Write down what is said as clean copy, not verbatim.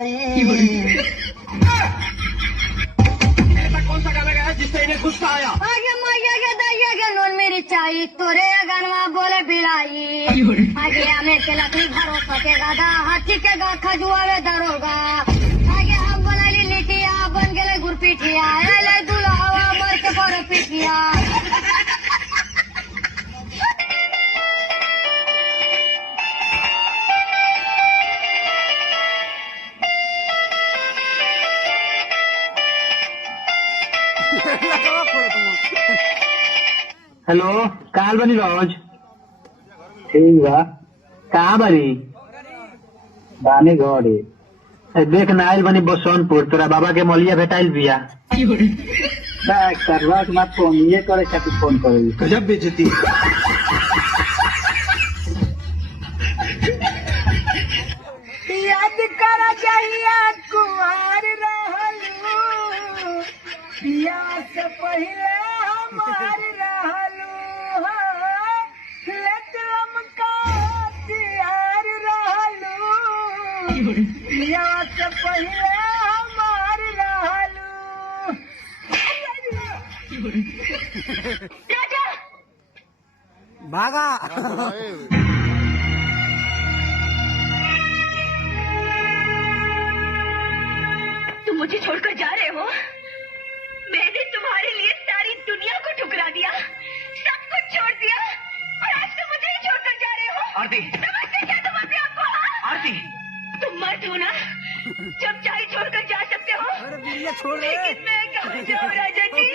ऐसा कौन सा गाना गाया जिससे इन्हें गुस्सा आया? आगे मागे के दैया के नून मेरी चाई तोरे गनवा बोले बिलाई आगे हमें के लकड़ी भरोसा के गादा हाथी के गा खजुआवे दरोगा आगे हम बनाली लिटिया बन गेले गुरपीठिया ले दुल्हावा मर के पर पिठिया हेलो कहाँ बनी रोज ठीक बा कहाँ बनी बानी घड़ी देख नाइल बनी बसंतपुर तोरा बाबा के मलिया भेटाइल बिया करवा के मत फोन ये करे खातिर फोन करे गजब बेइज्जती। याद कर जहिया कुमार रहलू पिया से पहले हमार रहलू लेतलम का तियार रहलू पिया से पहले हमार रहलू भागा। तुम मुझे छोड़कर जा रहे हो? मैंने तुम्हारे लिए सारी दुनिया को ठुकरा दिया, सब कुछ छोड़ दिया और आज तुम मुझे ही छोड़कर जा रहे हो। आरती, समझते क्या तुम अपने आप को? हाँ? आरती, तुम मर्द हो ना, जब चाहे छोड़कर जा सकते हो। छोड़ लेकिन मैं कहाँ जाऊँ राजा जी?